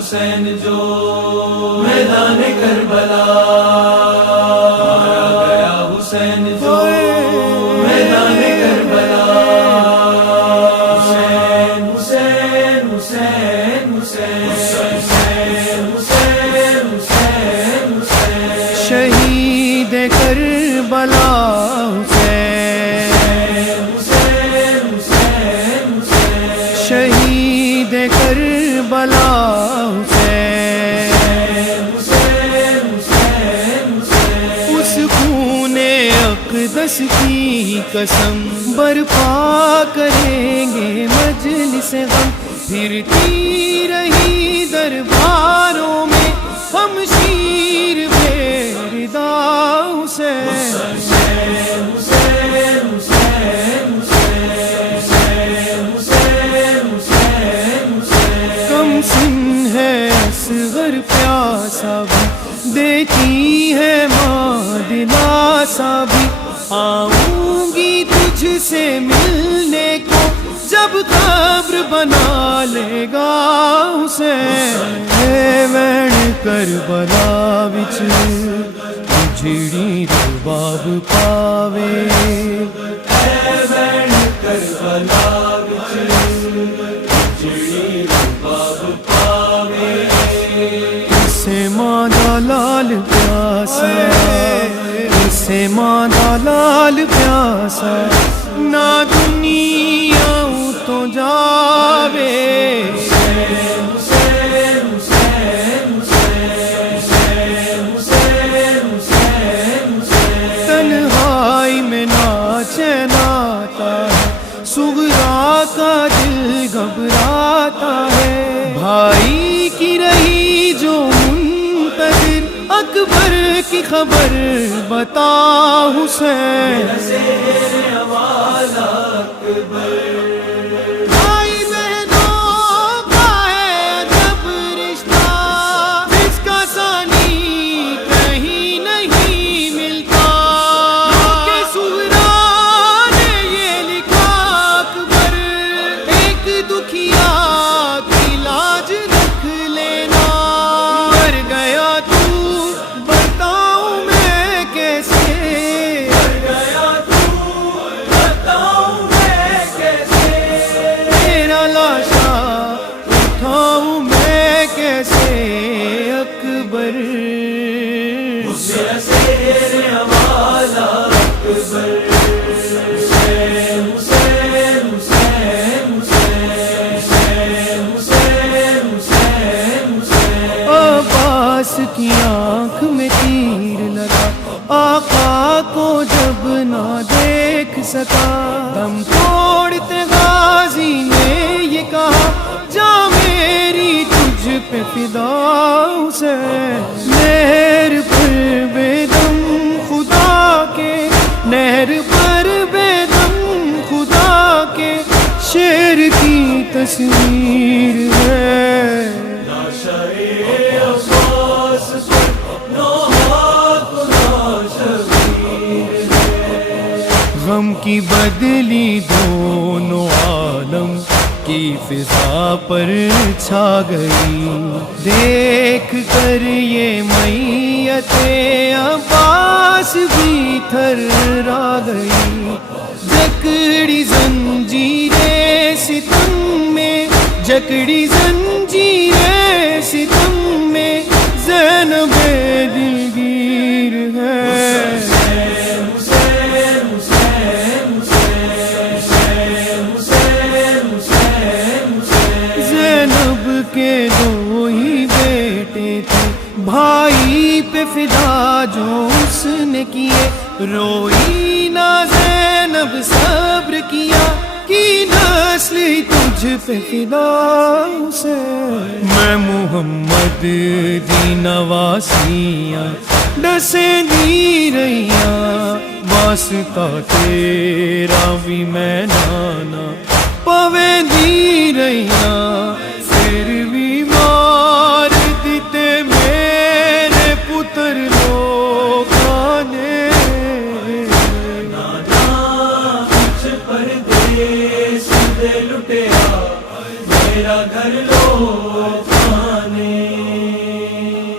حسین جو میدان کربلا، مارا گیا حسین جو میدان کربلا، حسین حسین حسین حسین حسین حسین حسین شہید کربلا شہید کربلا حسین، اس خون اقدس کی قسم برپا کریں گے مجلس غم، پھرتی رہی درباروں میں ہم شیر بیردا حسین، سن ہے اصغر پیاسا بھی، دیتی ہے ماں دلاسا بھی، آؤں گی تجھ سے ملنے کو جب قبر بنا لے گا حسین، وین کربلا وچ جڑی رباب پاوے، وین کربلا وچ اسے ماں دا لال پیاسا، اسے ماں دا لال پیاسا، نہ دنیا تو جاوے، تنہائی میں ناچے ناتا ہے، صغرا کا دل گھبراتا ہے، بھائی کی رہی جو منتظر، اکبر کی خبر بتا حسین، بھائی بہنوں کا ہے عجب رشتہ، جس کا ثانی کہیں نہیں ملتا، کہ صغرا نے یہ لکھا اکبر، ایک دکھیا کی لاج رکھ لینا، مر گیا تو بتاؤں میں کیسے، مر گیا تو بتاؤں میں کیسے، تیرا لاشا اٹھاؤں میں کیسے اکبر، شیر حوالہ اکبر، حسین حسین حسین حسین حسین حسین، عباس کی آنکھ میں تیر لگا، آقا کو جب نہ دیکھ سکا، دم توڑتے غازی نے یہ کہا، جا میری تجھ پہ فدا حسین، نہر پر بے دم خدا کے، نہر پر بے دم خدا کے، شیر کی تصویر ہے، غم کی بدلی دونوں عالم کی فضا پر چھا گئی، دیکھ کر یہ میت عباس بھی تھرا گئی، جکڑی زنجیریں ستم میں، جکڑی زنجیریں ستم میں، زینب دلگیر ہے، زینب کے دو ہی بیٹے تھے، بھائی پہ فدا جو اس نے کیے، روئی نہ زینب صبر کیا، کی نسل تجھ پہ فدا حسین، میں محمد دی نواسیاں ڈسیں دی رہیاں، واسطہ تیرا بھی میں نانا پویں دی رہیاں، پھر بھی مار دیتے میرے پتر لوگاں نے، نانا کچھ پردیس دے لٹیا، میرا گھر لو جانے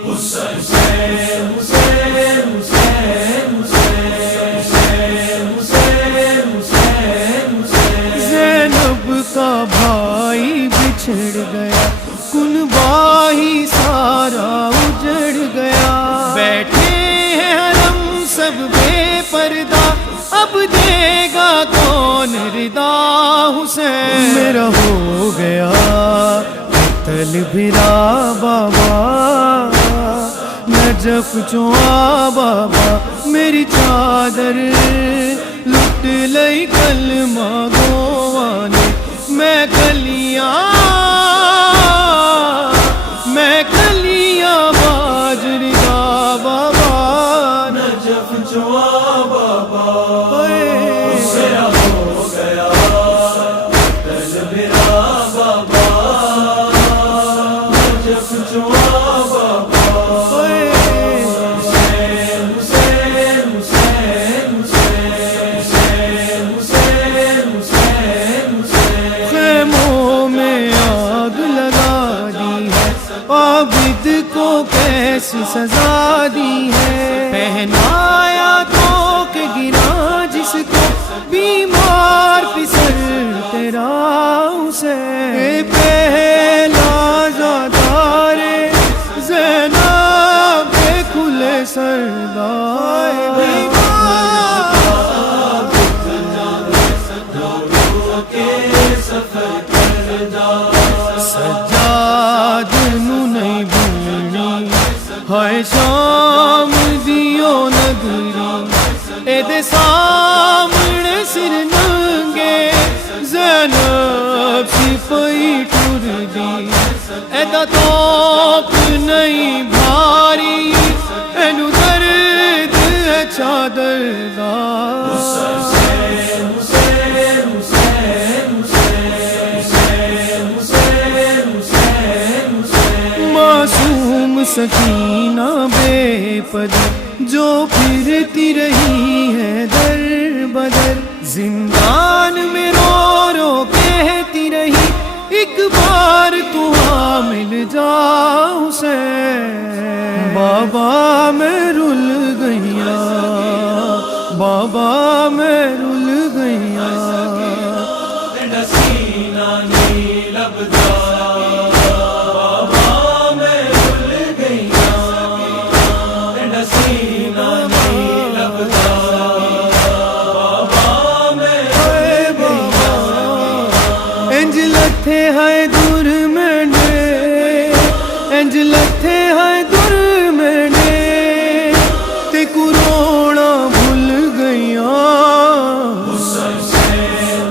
حسین حسین حسین حسین حسین حسین زینب کا بھائی بچھڑ گیا، کنبہ ہی سارا اجڑ گیا، بیٹھے ہیں حرم سب بے پردہ، اب دے گا کون ردا؟ حسین میرا ہو گیا قتل بھرا بابا، نجف چوا بابا، میری چادر لٹ لئی کلمہ گوانے، میں کلیاں باجری دا بابا، نجف چوا بابا اے میرا ہو گیا قتل بھرا بابا نجف چوا بابا اے حسین حسین حسین حسین حسین حسین حسین خیموں میں آگ لگا دی ہے، عابد کو کیسی سزا دی ہے، پہنایا تو کہ گرا جس کو بیمار پسر تیرا حسین، پہلا زادار زینب کے کھلے سردار سفر کر جا سجاد نو نہیں بھولنی ہائے شام دیو نگری، اے دے سامنے سر ننگے زینب سپاہی ٹر دی، اے دا توپ نہیں بھاری، اینو درد ہے چادر دا حسین حسین حسین حسین حسین حسین معصوم سکینہ بے پدر جو پھرتی رہی ہے در بدر، زندان میں رو رو کہتی رہی ایک بار تو مل جا حسین، بابا میں رل گیا، بابا میں رل گیا، سینہ نہیں لبدا بابا میں بھول گیا سینہ نہیں لبدا بابا میں انج لتھے ہے دور مینڈے، انج لتھے ہے دور مینڈے، تے کروڑا بھول گیا، حسین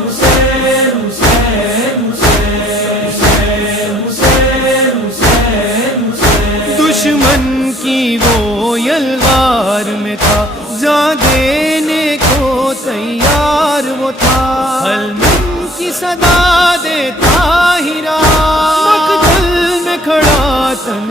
حسین حسین حسین حسین حسین دشمن کی وہ یلغار میں تھا، جان دینے کو تیار وہ تھا، حلمن کی صدا دیتا ہی رہا، مقتل میں کھڑا تن